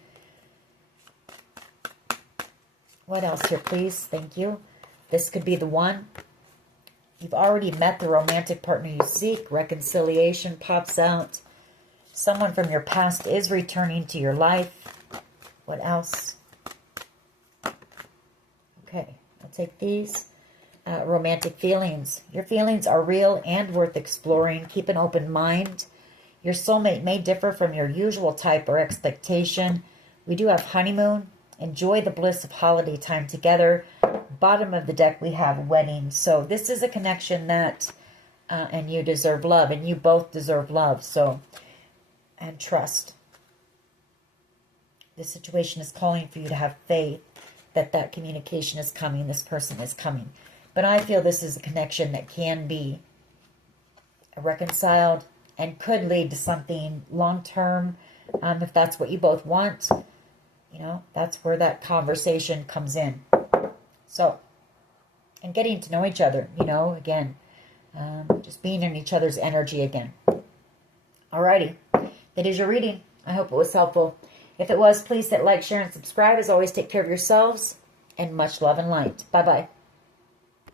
What else here, please? Thank you. This could be the one. You've already met the romantic partner you seek. Reconciliation pops out. Someone from your past is returning to your life. What else? Okay, I'll take these. Romantic feelings. Your feelings are real and worth exploring. Keep an open mind. Your soulmate may differ from your usual type or expectation. We do have honeymoon. Enjoy the bliss of holiday time together. Bottom of the deck, we have wedding. So this is a connection that, and you deserve love, and you both deserve love. So, and trust. This situation is calling for you to have faith that communication is coming, this person is coming. But I feel this is a connection that can be reconciled and could lead to something long-term, if that's what you both want. That's where that conversation comes in. So, and getting to know each other, again, just being in each other's energy again. Alrighty, that is your reading. I hope it was helpful. If it was, please hit like, share, and subscribe. As always, take care of yourselves, and much love and light. Bye-bye.